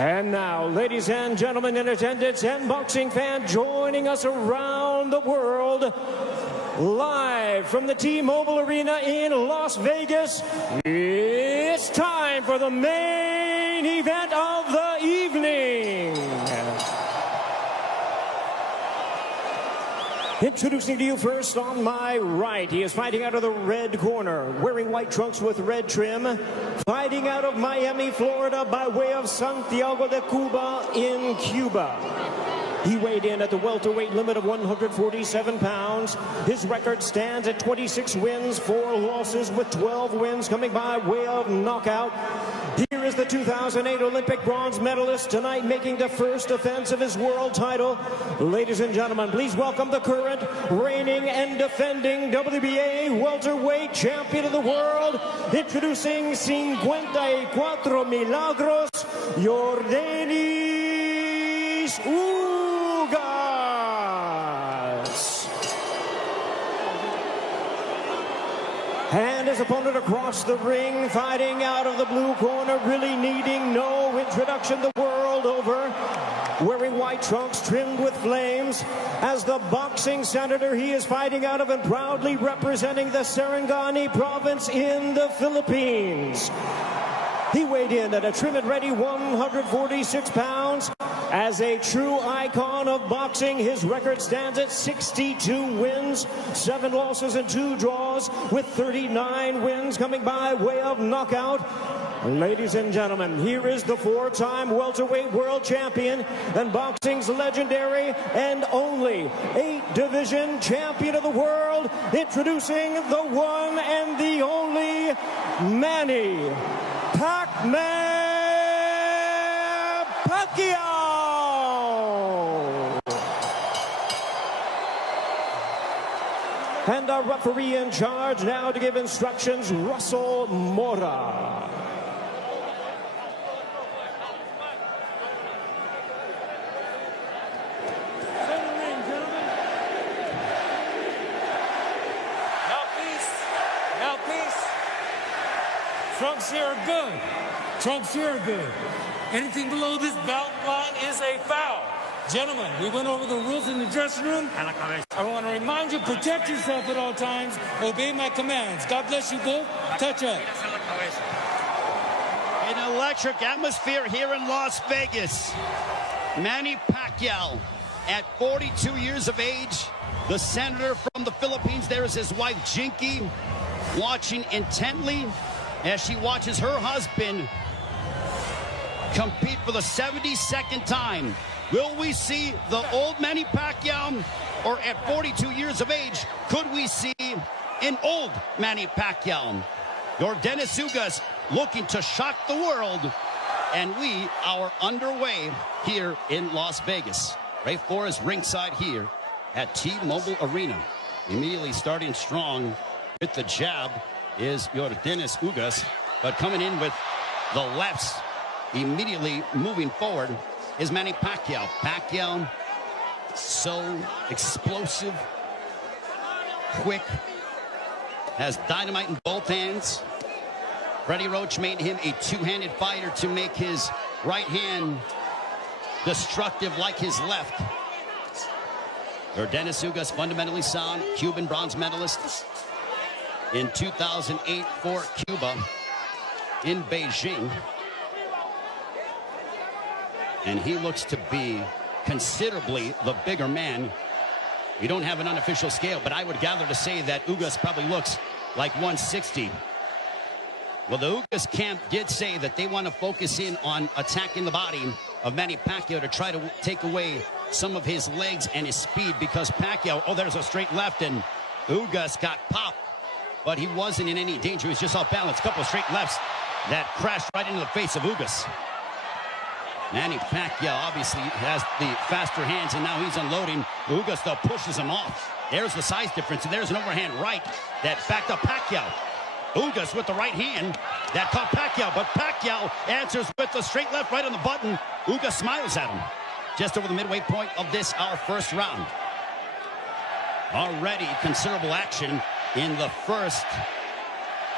And now, ladies and gentlemen in attendance and boxing fans joining us around the world, live from the T-Mobile Arena in Las Vegas, it's time for the main event of the evening. Introducing to you first on my right, he is fighting out of the red corner, wearing white trunks with red trim, fighting out of Miami, Florida by way of Santiago de Cuba in Cuba. He weighed in at the welterweight limit of 147 pounds. His record stands at 26 wins, 4 losses, with 12 wins coming by way of knockout. Here is the 2008 Olympic bronze medalist tonight, making the first defense of his world title. Ladies and gentlemen, please welcome the current, reigning and defending WBA Welterweight Champion of the World, introducing 54 Milagros, Yordenis Ugas. And his opponent across the ring, fighting out of the blue corner, really needing no introduction the world over, wearing white trunks trimmed with flames. As the boxing senator, he is fighting out of and proudly representing the Sarangani province in the Philippines. He weighed in at a trim and ready 146 pounds. As a true icon of boxing, his record stands at 62 wins, 7 losses and 2 draws, with 39 wins coming by way of knockout. Ladies and gentlemen, here is the 4-time welterweight world champion and boxing's legendary and only 8-division champion of the world, introducing the one and the only Manny Pacquiao. And our referee in charge now to give instructions, Russell Mora. Trunks here are good. Trunks here are good. Anything below this belt line is a foul. Gentlemen, we went over the rules in the dressing room. I want to remind you, protect yourself at all times. Obey my commands. God bless you both. Touch up. An electric atmosphere here in Las Vegas. Manny Pacquiao, at 42 years of age, the senator from the Philippines. There is his wife, Jinky, watching intently as she watches her husband compete for the 72nd time. Will we see the old Manny Pacquiao, or at 42 years of age, could we see an old Manny Pacquiao? Yordenis Ugas looking to shock the world, and we are underway here in Las Vegas. Ray Flores ringside here at T-Mobile Arena. Immediately starting strong with the jab is Yordenis Ugas, but coming in with the lefts, immediately moving forward is Manny Pacquiao. Pacquiao, so explosive, quick, has dynamite in both hands. Freddie Roach made him a two-handed fighter to make his right hand destructive like his left. Yordenis Ugas, fundamentally sound, Cuban bronze medalist in 2008 for Cuba in Beijing. And he looks to be considerably the bigger man. We don't have an unofficial scale, but I would gather to say that Ugas probably looks like 160. Well, the Ugas camp did say that they want to focus in on attacking the body of Manny Pacquiao to try to take away some of his legs and his speed, because Pacquiao, oh, there's a straight left, and Ugas got popped, but he wasn't in any danger. He was just off balance. Couple of straight lefts that crashed right into the face of Ugas. Manny Pacquiao obviously has the faster hands, and now he's unloading. Ugas, though, pushes him off. There's the size difference, and there's an overhand right that backed up Pacquiao. Ugas with the right hand that caught Pacquiao, but Pacquiao answers with the straight left right on the button. Ugas smiles at him. Just over the midway point of this, our first round. Already considerable action in the first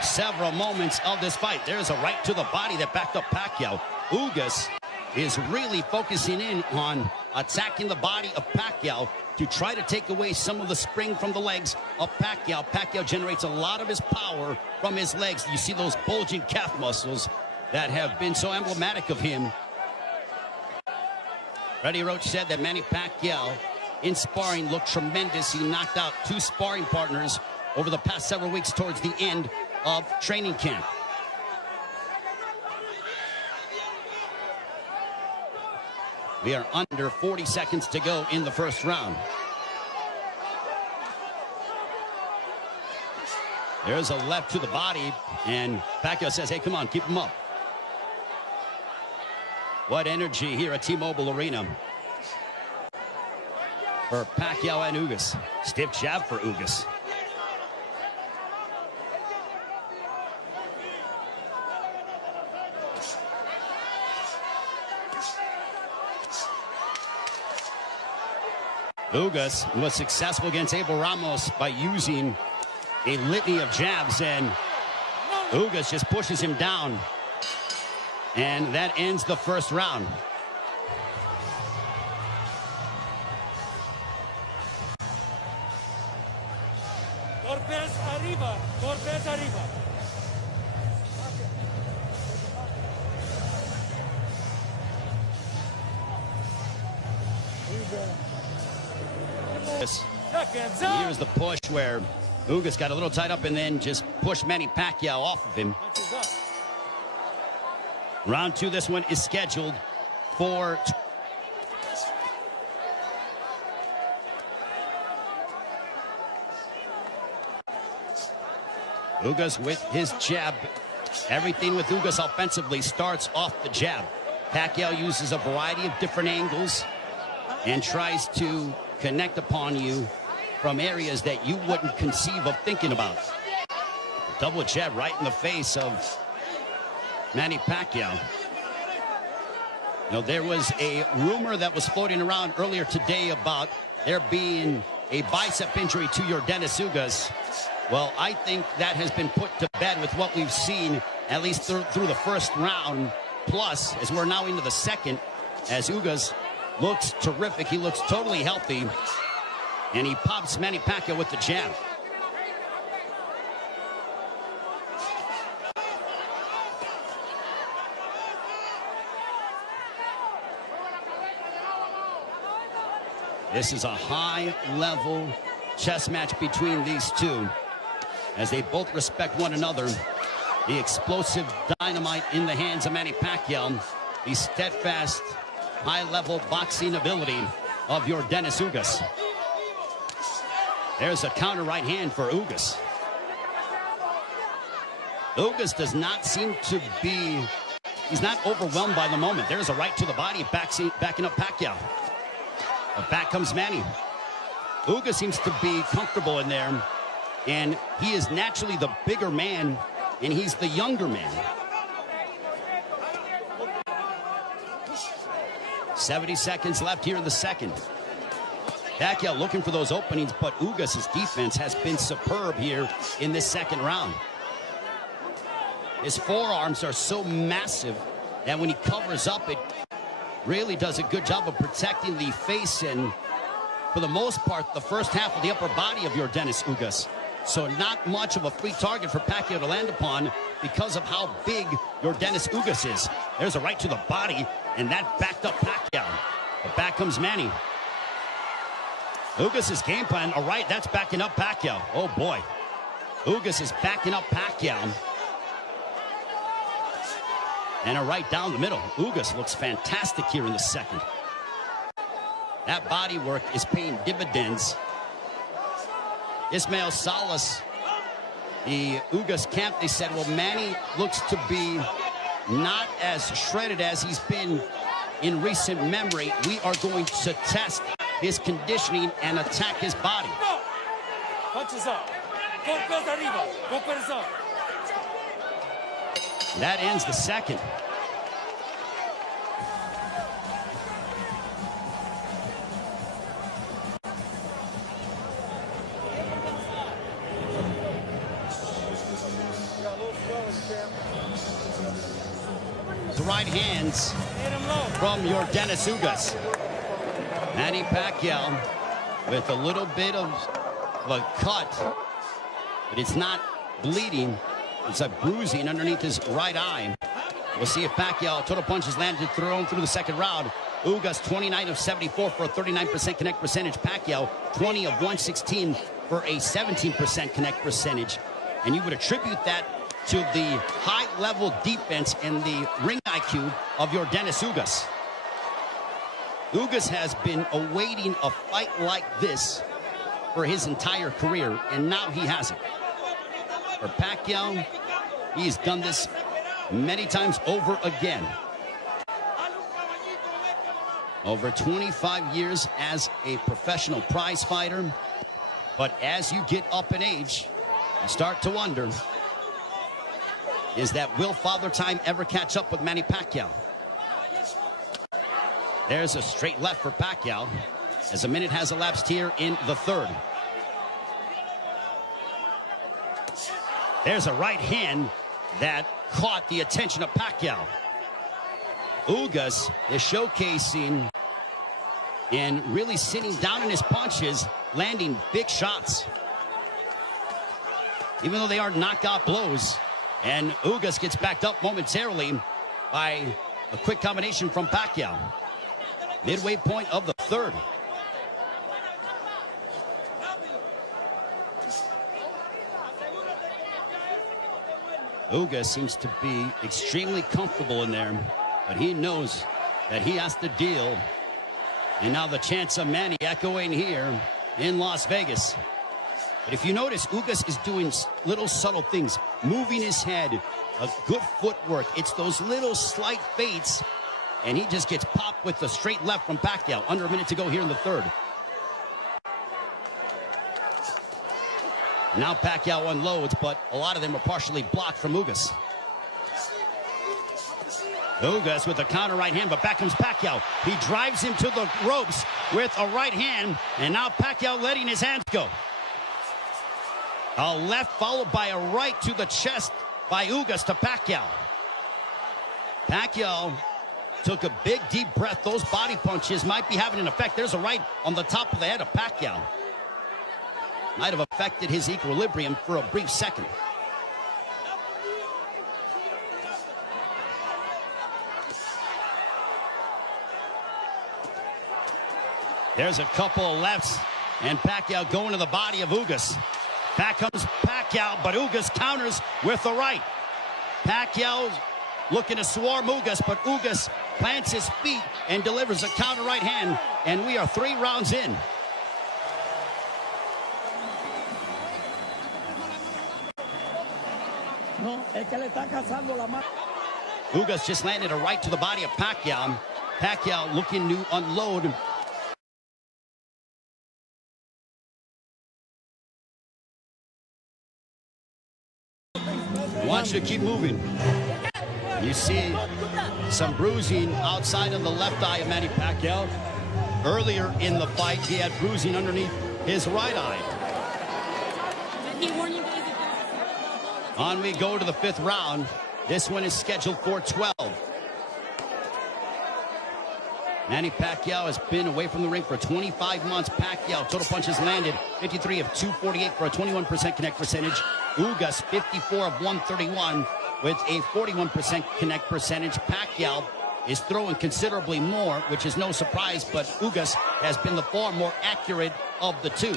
several moments of this fight. There's a right to the body that backed up Pacquiao. Ugas is really focusing in on attacking the body of Pacquiao to try to take away some of the spring from the legs of Pacquiao. Pacquiao generates a lot of his power from his legs. You see those bulging calf muscles that have been so emblematic of him. Freddie Roach said that Manny Pacquiao in sparring looked tremendous. He knocked out 2 sparring partners over the past several weeks towards the end of training camp. We are under 40 seconds to go in the first round. There's a left to the body, and Pacquiao says, hey, come on, keep him up. What energy here at T-Mobile Arena for Pacquiao and Ugas. Stiff jab for Ugas. Ugas was successful against Abel Ramos by using a litany of jabs, and Ugas just pushes him down. And that ends the first round. Golpes arriba, golpes arriba. Here's the push where Ugas got a little tied up and then just pushed Manny Pacquiao off of him. Round 2, this one is scheduled for Ugas with his jab. Everything with Ugas offensively starts off the jab. Pacquiao uses a variety of different angles and tries to connect upon you from areas that you wouldn't conceive of thinking about. Double jab right in the face of Manny Pacquiao. You know, there was a rumor that was floating around earlier today about there being a bicep injury to your Dennis Ugas. Well, I think that has been put to bed with what we've seen, at least through the first round. Plus, as we're now into the second, as Ugas looks terrific. He looks totally healthy. And he pops Manny Pacquiao with the jab. This is a high-level chess match between these two, as they both respect one another. The explosive dynamite in the hands of Manny Pacquiao, the steadfast, high-level boxing ability of your Dennis Ugas. There's a counter right hand for Ugas. Ugas does not seem to be, he's not overwhelmed by the moment. There's a right to the body, backing up Pacquiao. But back comes Manny. Ugas seems to be comfortable in there, and he is naturally the bigger man, and he's the younger man. 70 seconds left here in the second. Pacquiao looking for those openings, but Ugas' defense has been superb here in this second round. His forearms are so massive that when he covers up, it really does a good job of protecting the face and, for the most part, the first half of the upper body of your Dennis Ugas. So not much of a free target for Pacquiao to land upon because of how big your Dennis Ugas is. There's a right to the body, and that backed up Pacquiao. But back comes Manny. Ugas' game plan, all right, that's backing up Pacquiao. Oh, boy. Ugas is backing up Pacquiao. And a right down the middle. Ugas looks fantastic here in the second. That body work is paying dividends. Ismael Salas, the Ugas camp, they said, well, Manny looks to be not as shredded as he's been in recent memory. We are going to test his conditioning and attack his body. Punches up. Golpes arriba. Golpes up. That ends the second. The right hands. Hit him low. from your Dennis Ugas. Manny Pacquiao with a little bit of a cut, but it's not bleeding. It's a bruising underneath his right eye. We'll see if Pacquiao, total punches landed, thrown through the second round. Ugas 29 of 74 for a 39% connect percentage. Pacquiao 20 of 116 for a 17% connect percentage. And you would attribute that to the high-level defense and the ring IQ of your Dennis Ugas. Ugas has been awaiting a fight like this for his entire career, and now he has it. For Pacquiao, he's done this many times over again. Over 25 years as a professional prize fighter. But as you get up in age, you start to wonder, is that will Father Time ever catch up with Manny Pacquiao? There's a straight left for Pacquiao as a minute has elapsed here in the third. There's a right hand that caught the attention of Pacquiao. Ugas is showcasing and really sitting down in his punches, landing big shots. Even though they are knockout blows. And Ugas gets backed up momentarily by a quick combination from Pacquiao. Midway point of the third. Ugas seems to be extremely comfortable in there, but he knows that he has to deal. And now the chants of Manny echoing here in Las Vegas. But if you notice, Ugas is doing little subtle things, moving his head, a good footwork. It's those little slight feints, and he just gets popped with the straight left from Pacquiao. Under a minute to go here in the third. Now Pacquiao unloads, but a lot of them are partially blocked from Ugas. Ugas with a counter right hand, but back comes Pacquiao. He drives him to the ropes with a right hand, and now Pacquiao letting his hands go. A left followed by a right to the chest by Ugas to Pacquiao. Pacquiao took a big deep breath. Those body punches might be having an effect. There's a right on the top of the head of Pacquiao. Might have affected his equilibrium for a brief second. There's a couple of lefts, and Pacquiao going to the body of Ugas. Back comes Pacquiao, but Ugas counters with the right. Pacquiao looking to swarm Ugas, but Ugas plants his feet and delivers a counter right hand, and we are 3 rounds in. Ugas just landed a right to the body of Pacquiao. Pacquiao looking to unload. Wants you to keep moving. You see some bruising outside of the left eye of Manny Pacquiao. Earlier in the fight, he had bruising underneath his right eye. On we go to the 5th round. This one is scheduled for 12. Manny Pacquiao has been away from the ring for 25 months. Pacquiao, total punches landed 53 of 248 for a 21% connect percentage. Ugas, 54 of 131 with a 41% connect percentage. Pacquiao is throwing considerably more, which is no surprise, but Ugas has been the far more accurate of the two.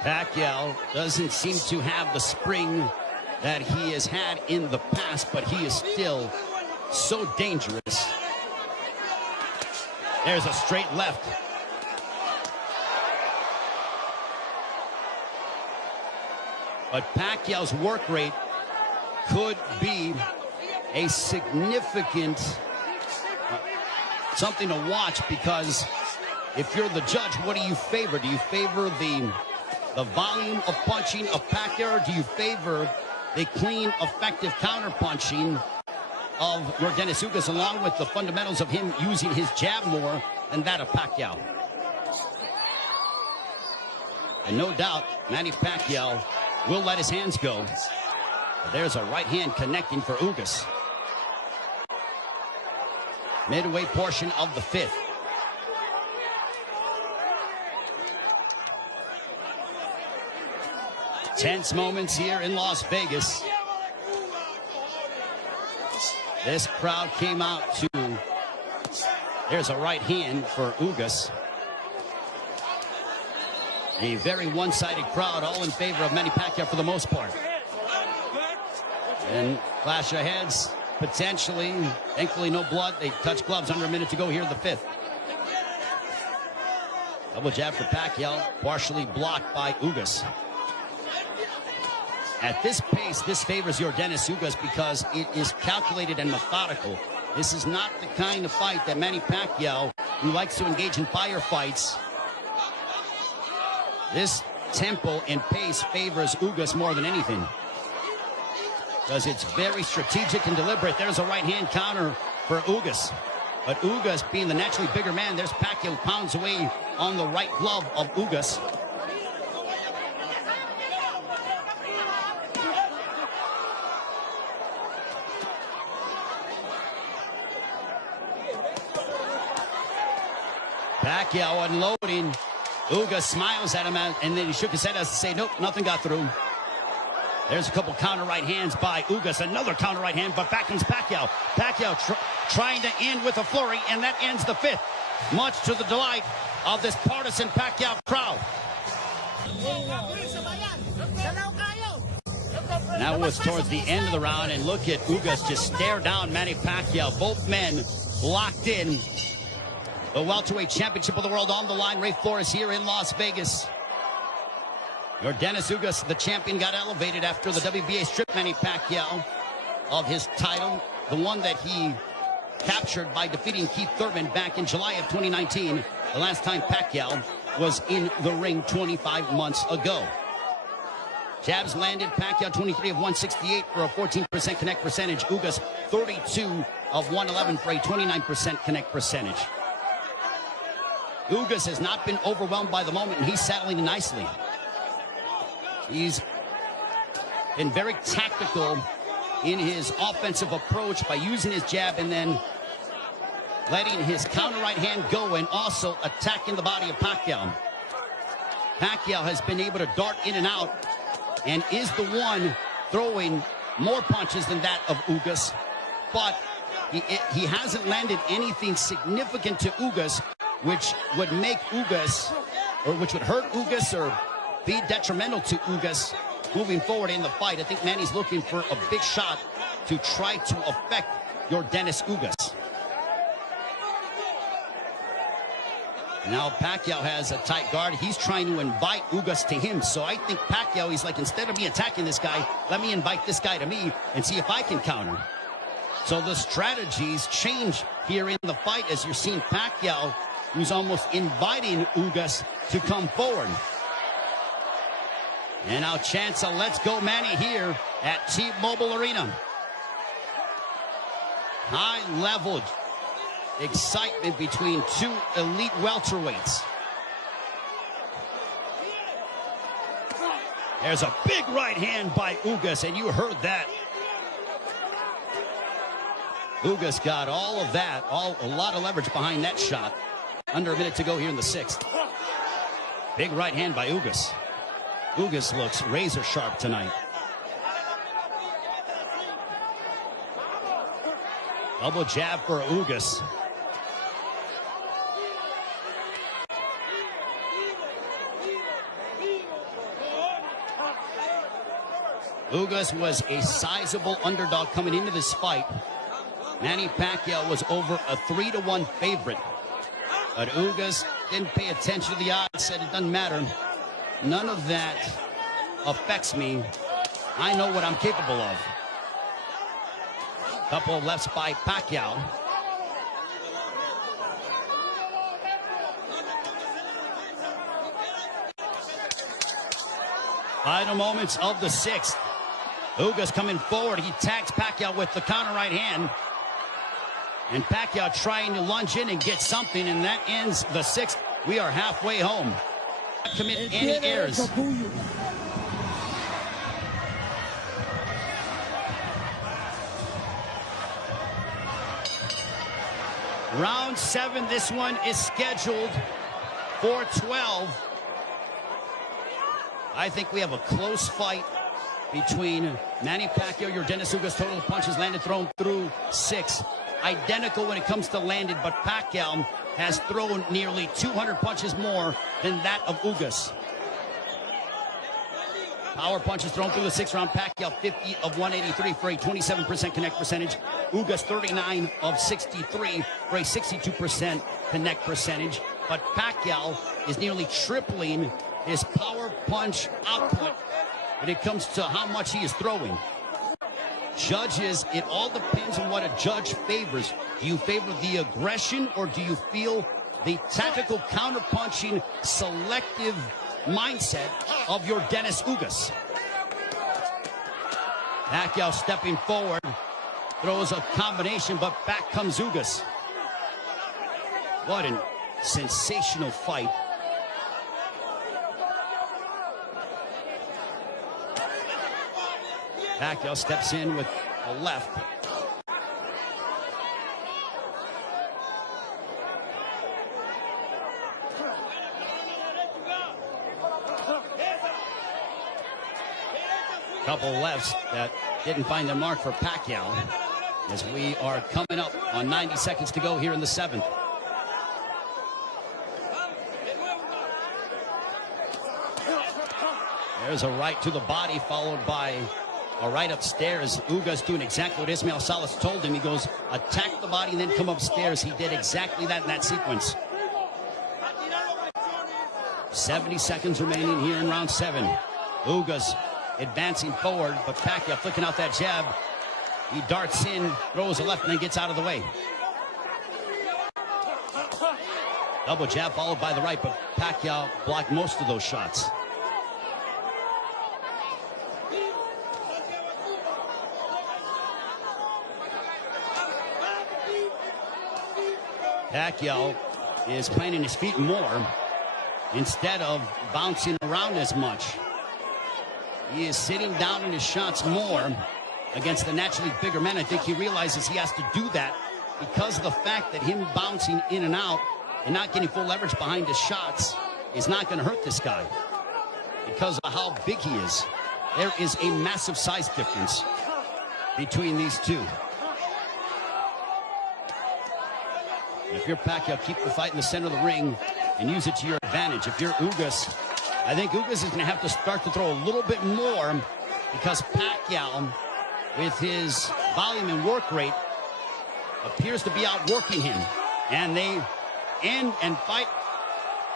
Pacquiao doesn't seem to have the spring that he has had in the past, but he is still so dangerous. There's a straight left. But Pacquiao's work rate could be a significant something to watch, because if you're the judge, what do you favor? Do you favor the volume of punching of Pacquiao, or do you favor the clean, effective counter-punching of your Dennis Ugas, along with the fundamentals of him using his jab more than that of Pacquiao? And no doubt, Manny Pacquiao will let his hands go. There's a right hand connecting for Ugas. Midway portion of the 5th. Tense moments here in Las Vegas. This crowd came out to... There's a right hand for Ugas. A very one-sided crowd, all in favor of Manny Pacquiao for the most part. And clash of heads, potentially. Thankfully, no blood. They touch gloves under a minute to go here in the 5th. Double jab for Pacquiao, partially blocked by Ugas. At this pace, this favors Yordenis Ugas because it is calculated and methodical. This is not the kind of fight that Manny Pacquiao, who likes to engage in firefights. This tempo and pace favors Ugas more than anything, because it's very strategic and deliberate. There's a right-hand counter for Ugas. But Ugas, being the naturally bigger man, there's Pacquiao pounds away on the right glove of Ugas. Pacquiao unloading. Ugas smiles at him, and then he shook his head as to say, nope, nothing got through. There's a couple counter right hands by Ugas. Another counter right hand, but back comes Pacquiao. Pacquiao trying to end with a flurry, and that ends the 5th. Much to the delight of this partisan Pacquiao crowd. Now was towards the end of the round, and look at Ugas just stare down Manny Pacquiao. Both men locked in. The welterweight championship of the world on the line. Ray Flores here in Las Vegas. Yordenis Ugas, the champion, got elevated after the WBA stripped Manny Pacquiao of his title, the one that he captured by defeating Keith Thurman back in July of 2019, the last time Pacquiao was in the ring 25 months ago. Jabs landed. Pacquiao 23 of 168 for a 14% connect percentage. Ugas 32 of 111 for a 29% connect percentage. Ugas has not been overwhelmed by the moment, and he's settling in nicely. He's been very tactical in his offensive approach by using his jab and then letting his counter right hand go and also attacking the body of Pacquiao. Pacquiao has been able to dart in and out and is the one throwing more punches than that of Ugas, but he hasn't landed anything significant to Ugas, which would make Ugas, or which would hurt Ugas or be detrimental to Ugas moving forward in the fight. I think Manny's looking for a big shot to try to affect Yordenis Ugas. Now Pacquiao has a tight guard. He's trying to invite Ugas to him. So I think Pacquiao, he's like, instead of me attacking this guy, let me invite this guy to me and see if I can counter. So the strategies change here in the fight as you're seeing Pacquiao, who's almost inviting Ugas to come forward. And now chance a let's go Manny here at T-Mobile Arena. High-level excitement between two elite welterweights. There's a big right hand by Ugas, and you heard that. Ugas got all of that, a lot of leverage behind that shot. Under a minute to go here in the 6th. Big right hand by Ugas. Ugas looks razor sharp tonight. Double jab for Ugas. Ugas was a sizable underdog coming into this fight. Manny Pacquiao was over a 3-1 favorite. But Ugas didn't pay attention to the odds, said it doesn't matter. None of that affects me. I know what I'm capable of. Couple of lefts by Pacquiao. Final moments of the 6th. Ugas coming forward. He tags Pacquiao with the counter right hand. And Pacquiao trying to lunge in and get something, and that ends the 6th. We are halfway home. Not commit any errors. Round 7, this one is scheduled for 12. I think we have a close fight between Manny Pacquiao, your Dennis Ugas, total punches landed thrown through 6. Identical when it comes to landed, but Pacquiao has thrown nearly 200 punches more than that of Ugas. Power punches thrown through the 6th round. Pacquiao 50 of 183 for a 27% connect percentage. Ugas 39 of 63 for a 62% connect percentage. But Pacquiao is nearly tripling his power punch output when it comes to how much he is throwing. Judges, it all depends on what a judge favors. Do you favor the aggression, or do you feel the tactical counterpunching, selective mindset of your Dennis Ugas? Pacquiao stepping forward, throws a combination, but back comes Ugas. What a sensational fight. Pacquiao steps in with a left. Couple lefts that didn't find their mark for Pacquiao, as we are coming up on 90 seconds to go here in the 7th. There's a right to the body, followed by a right upstairs. Ugas doing exactly what Ismael Salas told him. He goes, attack the body and then come upstairs. He did exactly that in that sequence. 70 seconds remaining here in round 7. Ugas advancing forward, but Pacquiao flicking out that jab. He darts in, throws a left, and then gets out of the way. Double jab followed by the right, but Pacquiao blocked most of those shots. Pacquiao is planting his feet more instead of bouncing around as much. He is sitting down in his shots more against the naturally bigger men. I think he realizes he has to do that because of the fact that him bouncing in and out and not getting full leverage behind his shots is not going to hurt this guy because of how big he is. There is a massive size difference between these two. If you're Pacquiao, keep the fight in the center of the ring and use it to your advantage. If you're Ugas, I think Ugas is going to have to start to throw a little bit more because Pacquiao, with his volume and work rate, appears to be outworking him. And they end and fight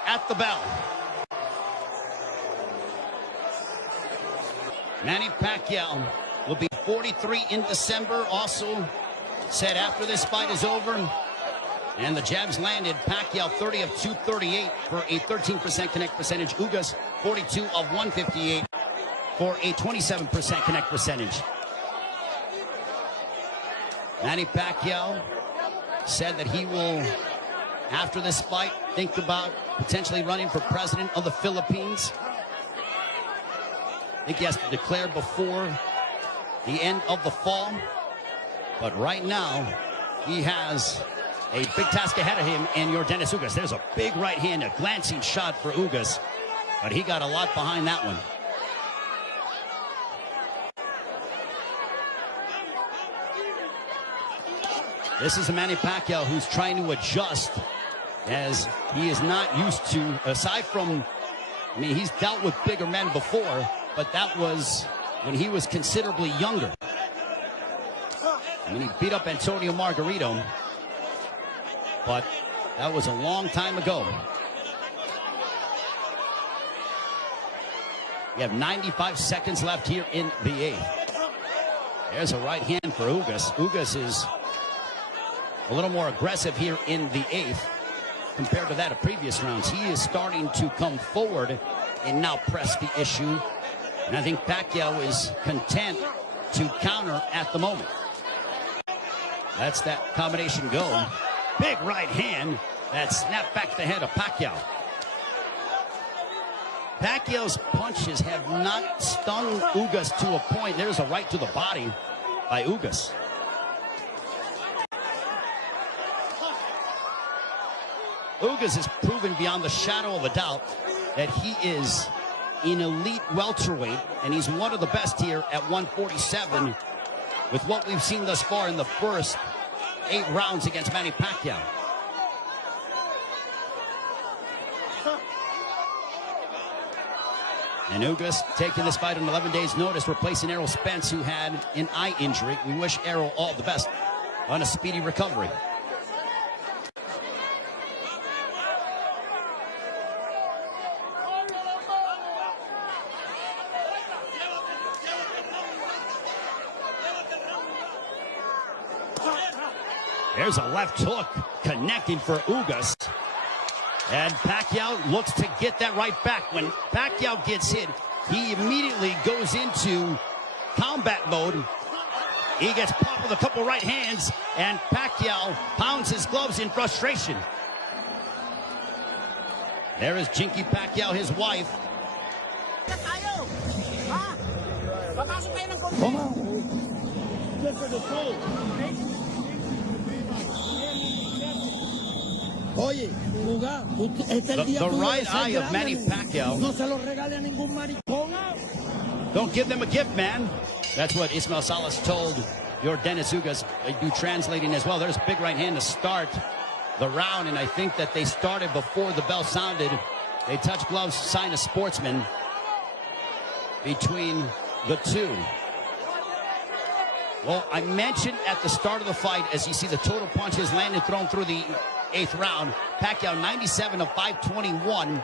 at the bell. Manny Pacquiao will be 43 in December. Also said after this fight is over, and the jabs landed, Pacquiao 30 of 238 for a 13% connect percentage. Ugas 42 of 158 for a 27% connect percentage. Manny Pacquiao said that he will, after this fight, think about potentially running for president of the Philippines. I think he has to declare before the end of the fall. But right now, he has a big task ahead of him in your Dennis Ugas. There's a big right hand, a glancing shot for Ugas, but he got a lot behind that one. This is a Manny Pacquiao who's trying to adjust, as he is not used to, aside from, I mean, he's dealt with bigger men before, but that was when he was considerably younger. I mean, he beat up Antonio Margarito, but that was a long time ago. We have 95 seconds left here in the 8th. There's a right hand for Ugas. Ugas is a little more aggressive here in the 8th compared to that of previous rounds. He is starting to come forward and now press the issue. And I think Pacquiao is content to counter at the moment. That's that combination go. Big right hand that snapped back the head of Pacquiao. Pacquiao's punches have not stung Ugas to a point. There's a right to the body by Ugas. Ugas has proven beyond the shadow of a doubt that he is an elite welterweight, and he's one of the best here at 147 with what we've seen thus far in the first 8 rounds against Manny Pacquiao. And Ugas taking this fight on 11 days' notice, replacing Errol Spence, who had an eye injury. We wish Errol all the best on a speedy recovery. There's a left hook connecting for Ugas. And Pacquiao looks to get that right back. When Pacquiao gets hit, he immediately goes into combat mode. He gets popped with a couple right hands, and Pacquiao pounds his gloves in frustration. There is Jinky Pacquiao, his wife. The right eye of Manny Pacquiao. Don't give them a gift, man. That's what Ismael Salas told your Dennis Ugas. They do translating as well. There's a big right hand to start the round, and I think that they started before the bell sounded. They touch gloves, sign a sportsman between the two. Well, I mentioned at the start of the fight, as you see the total punches landed, thrown through the 8th round, Pacquiao 97 of 521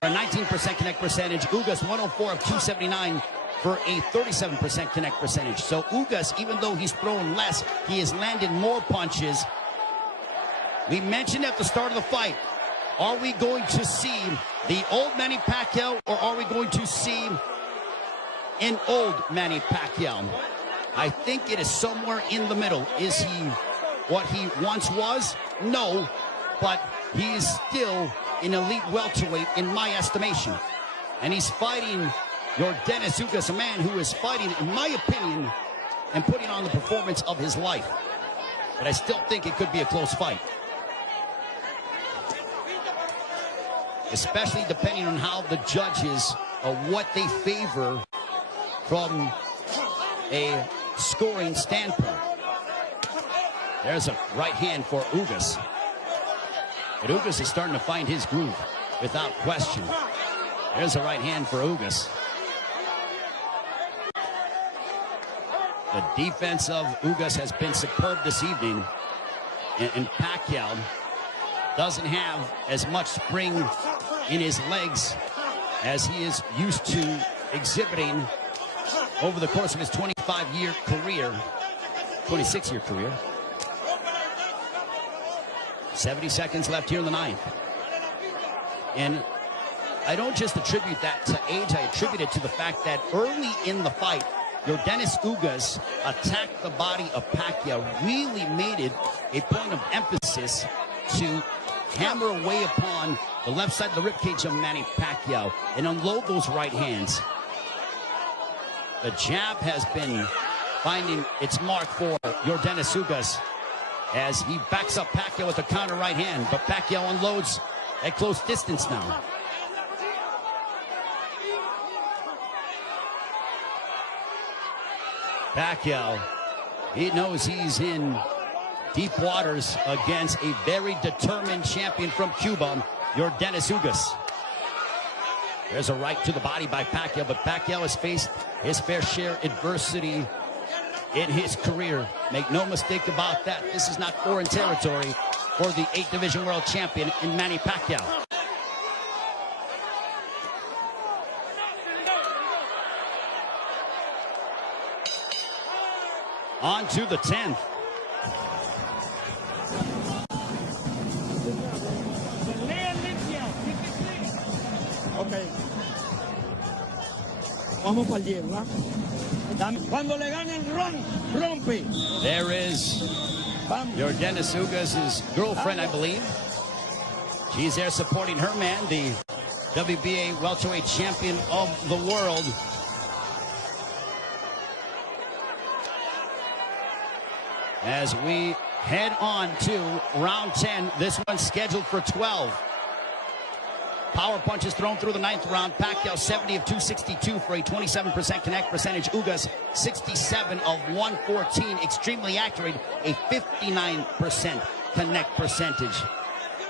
for a 19% connect percentage. Ugas 104 of 279 for a 37% connect percentage. So Ugas, even though he's thrown less, he has landed more punches. We mentioned at the start of the fight, are we going to see the old Manny Pacquiao, or are we going to see an old Manny Pacquiao? I think it is somewhere in the middle. Is he what he once was? No, but he is still an elite welterweight in my estimation. And he's fighting your Dennis Ugas, a man who is fighting, in my opinion, and putting on the performance of his life. But I still think it could be a close fight. Especially depending on how the judges, what they favor from a scoring standpoint. There's a right hand for Ugas. But Ugas is starting to find his groove, without question. There's a right hand for Ugas. The defense of Ugas has been superb this evening. And Pacquiao doesn't have as much spring in his legs as he is used to exhibiting over the course of his 25-year career, 26-year career. 70 seconds left here in the 9th. And I don't just attribute that to age, I attribute it to the fact that early in the fight, your Dennis Ugas attacked the body of Pacquiao, really made it a point of emphasis to hammer away upon the left side of the ribcage of Manny Pacquiao and unload those right hands. The jab has been finding its mark for your Dennis Ugas as he backs up Pacquiao with a counter right hand, but Pacquiao unloads at close distance now. Pacquiao, he knows he's in deep waters against a very determined champion from Cuba, your Dennis Ugas. There's a right to the body by Pacquiao, but Pacquiao has faced his fair share of adversity in his career. Make no mistake about that. This is not foreign territory for the 8th Division World Champion in Manny Pacquiao. On to the 10th. Okay. Vamos para el 10, ¿verdad? Cuando le ganen, rompe. There is your Dennis Ugas' girlfriend, I believe. She's there supporting her man, the WBA Welterweight Champion of the world. As we head on to round 10. This one's scheduled for 12. Power punches thrown through the 9th round. Pacquiao 70 of 262 for a 27% connect percentage. Ugas 67 of 114. Extremely accurate, a 59% connect percentage.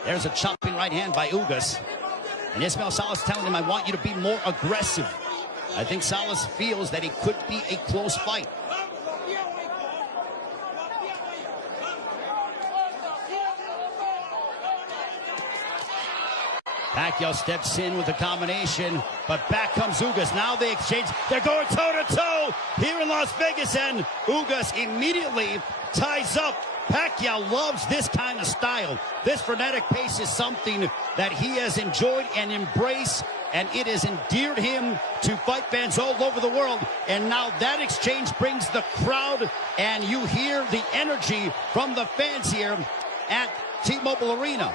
There's a chopping right hand by Ugas. And Ismael Salas telling him, I want you to be more aggressive. I think Salas feels that it could be a close fight. Pacquiao steps in with a combination, but back comes Ugas. Now they exchange. They're going toe-to-toe here in Las Vegas, and Ugas immediately ties up. Pacquiao loves this kind of style. This frenetic pace is something that he has enjoyed and embraced, and it has endeared him to fight fans all over the world. And now that exchange brings the crowd, and you hear the energy from the fans here at T-Mobile Arena.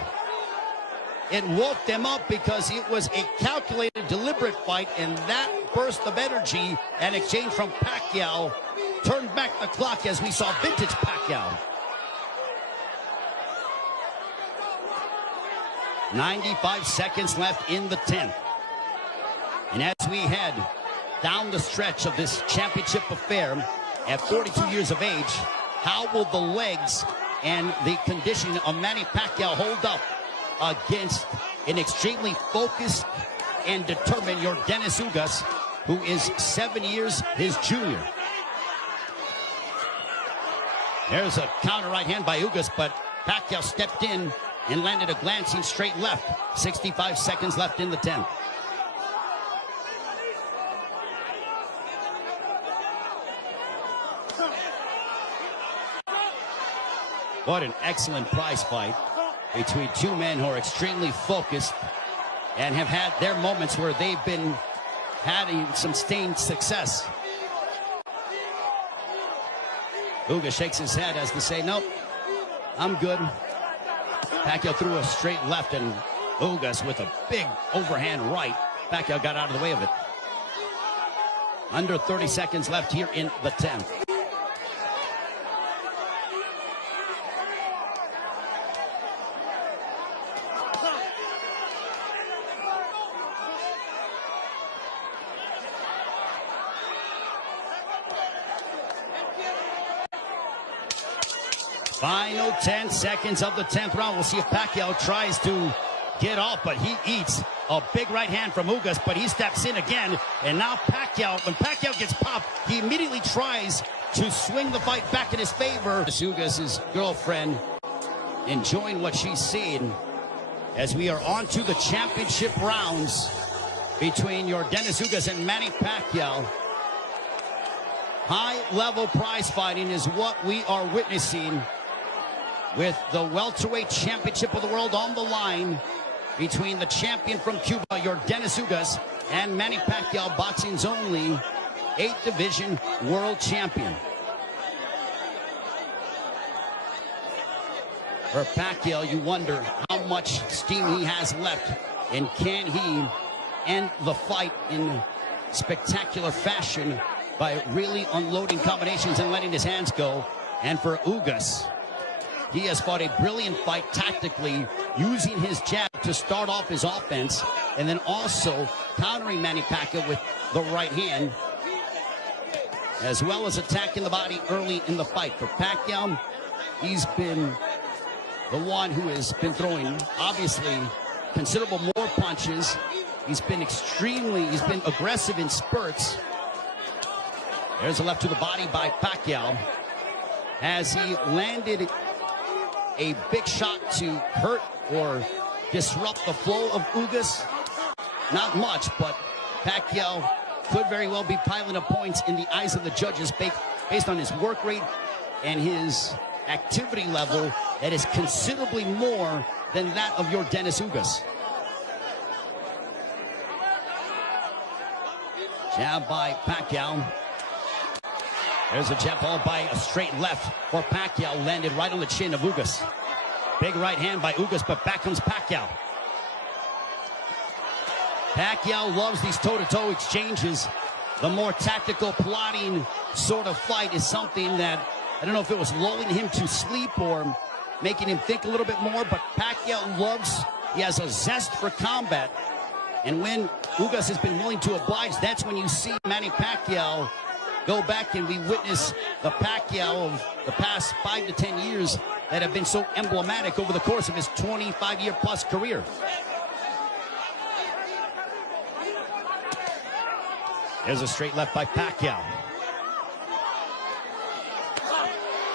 It woke them up because it was a calculated, deliberate fight, and that burst of energy and exchange from Pacquiao turned back the clock as we saw vintage Pacquiao. 95 seconds left in the 10th. And as we head down the stretch of this championship affair at 42 years of age, how will the legs and the conditioning of Manny Pacquiao hold up against an extremely focused and determined Yordenis Ugas, who is 7 years his junior? There's a counter right hand by Ugas, but Pacquiao stepped in and landed a glancing straight left. 65 seconds left in the 10th. What an excellent prize fight between two men who are extremely focused and have had their moments where they've been having some sustained success. Ugas shakes his head as to say, nope, I'm good. Pacquiao threw a straight left, and Ugas with a big overhand right. Pacquiao got out of the way of it. Under 30 seconds left here in the 10th. Final 10 seconds of the 10th round. We'll see if Pacquiao tries to get off, but he eats a big right hand from Ugas, but he steps in again. And now Pacquiao, when Pacquiao gets popped, he immediately tries to swing the fight back in his favor. Ugas' girlfriend enjoying what she's seen as we are on to the championship rounds between Yordenis Ugas and Manny Pacquiao. High-level prize fighting is what we are witnessing, with the welterweight championship of the world on the line between the champion from Cuba, Yordenis Ugas, and Manny Pacquiao, boxing's only 8th division world champion. For Pacquiao, you wonder how much steam he has left, and can he end the fight in spectacular fashion by really unloading combinations and letting his hands go. And for Ugas, he has fought a brilliant fight tactically, using his jab to start off his offense, and then also countering Manny Pacquiao with the right hand, as well as attacking the body early in the fight. For Pacquiao, he's been the one who has been throwing, obviously, considerable more punches. He's been aggressive in spurts. There's a left to the body by Pacquiao as he landed a big shot to hurt or disrupt the flow of Ugas. Not much, but Pacquiao could very well be piling up points in the eyes of the judges based on his work rate and his activity level that is considerably more than that of Yordenis Ugas. Jab by Pacquiao. There's a jab followed by a straight left for Pacquiao, landed right on the chin of Ugas. Big right hand by Ugas, but back comes Pacquiao. Pacquiao loves these toe-to-toe exchanges. The more tactical, plotting sort of fight is something that I don't know if it was lulling him to sleep or making him think a little bit more, but Pacquiao he has a zest for combat. And when Ugas has been willing to oblige, that's when you see Manny Pacquiao go back, and we witness the Pacquiao of the past 5 to 10 years that have been so emblematic over the course of his 25-year-plus career. There's a straight left by Pacquiao.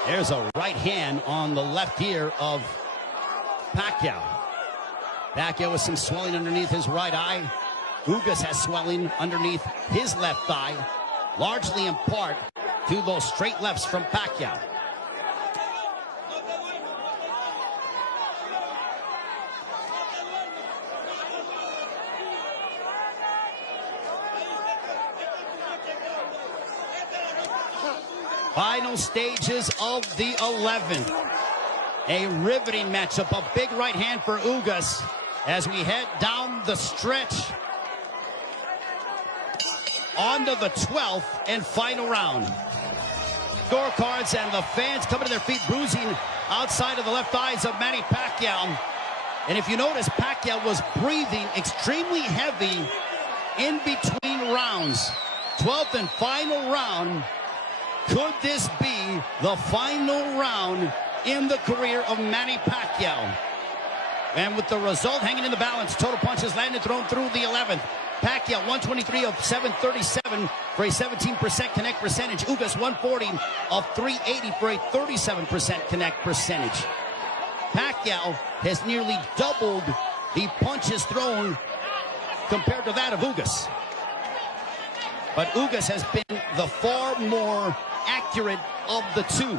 There's a right hand on the left ear of Pacquiao. Pacquiao with some swelling underneath his right eye. Ugas has swelling underneath his left thigh, largely in part to those straight lefts from Pacquiao. Final stages of the 11th. A riveting matchup, a big right hand for Ugas as we head down the stretch onto the 12th and final round. Scorecards and the fans coming to their feet, bruising outside of the left eyes of Manny Pacquiao. And if you notice, Pacquiao was breathing extremely heavy in between rounds. 12th and final round. Could this be the final round in the career of Manny Pacquiao? And with the result hanging in the balance, total punches landed thrown through the 11th. Pacquiao 123 of 737 for a 17% connect percentage. Ugas 140 of 380 for a 37% connect percentage. Pacquiao has nearly doubled the punches thrown compared to that of Ugas. But Ugas has been the far more accurate of the two.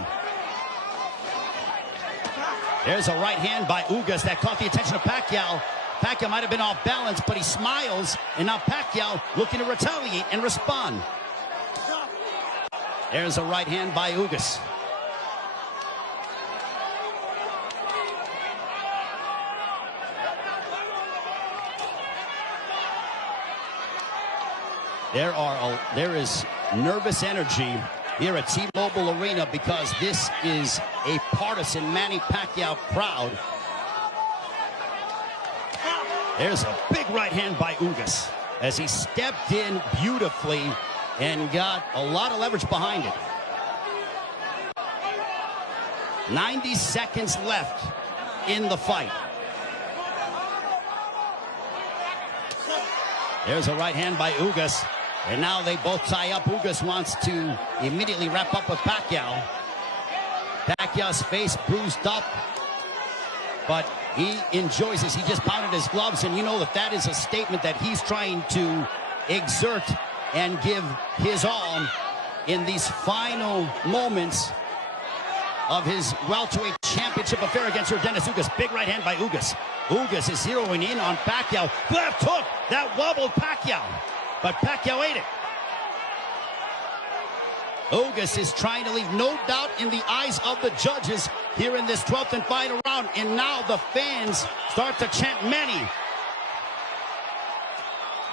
There's a right hand by Ugas that caught the attention of Pacquiao. Pacquiao might have been off balance, but he smiles, and now Pacquiao looking to retaliate and respond. There's a right hand by Ugas. There is nervous energy here at T-Mobile Arena because this is a partisan Manny Pacquiao crowd. There's a big right hand by Ugas as he stepped in beautifully and got a lot of leverage behind it. 90 seconds left in the fight. There's a right hand by Ugas. And now they both tie up. Ugas wants to immediately wrap up with Pacquiao. Pacquiao's face bruised up, but he enjoys this. He just pounded his gloves, and you know that is a statement that he's trying to exert and give his all in these final moments of his welterweight championship affair against Dennis Ugas. Big right hand by Ugas. Ugas is zeroing in on Pacquiao. Left hook that wobbled Pacquiao, but Pacquiao ate it. Ugas is trying to leave no doubt in the eyes of the judges here in this 12th and final round. And now the fans start to chant Manny.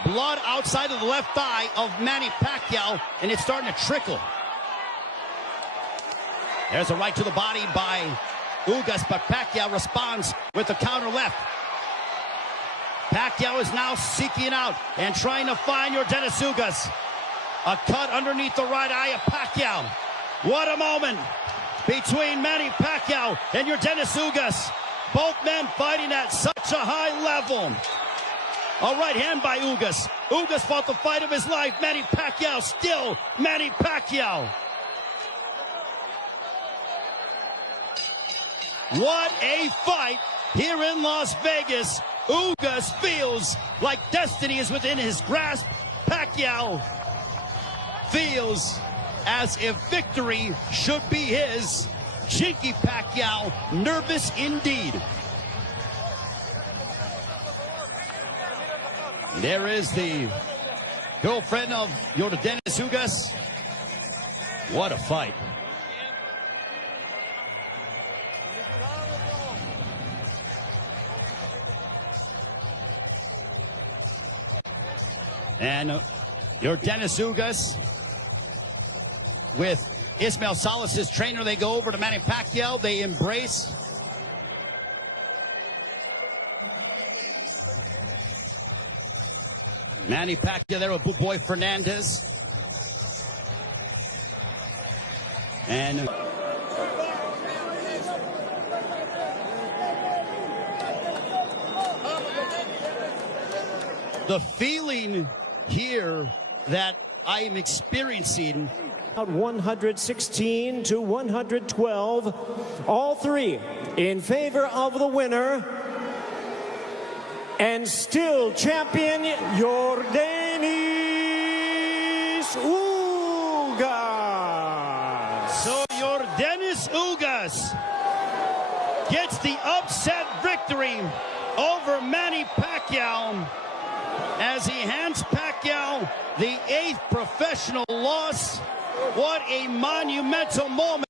Blood outside of the left thigh of Manny Pacquiao, and it's starting to trickle. There's a right to the body by Ugas, but Pacquiao responds with a counter left. Pacquiao is now seeking out and trying to find Dennis Ugas. A cut underneath the right eye of Pacquiao. What a moment between Manny Pacquiao and Dennis Ugas. Both men fighting at such a high level. A right hand by Ugas. Ugas fought the fight of his life. Manny Pacquiao still Manny Pacquiao. What a fight here in Las Vegas. Ugas feels like destiny is within his grasp. Pacquiao feels as if victory should be his. Chinky Pacquiao, nervous indeed. There is the girlfriend of Dennis Ugas. What a fight. And Dennis Ugas with Ismael Salas' trainer. They go over to Manny Pacquiao. They embrace. Manny Pacquiao there with Boy Fernandez. And the feeling here that I am experiencing. 116 to 112, all three in favor of the winner, and still champion Yordenis Ugas. So Yordenis Ugas gets the upset victory over Manny Pacquiao as he hands Pacquiao the 8th professional loss. What a monumental moment.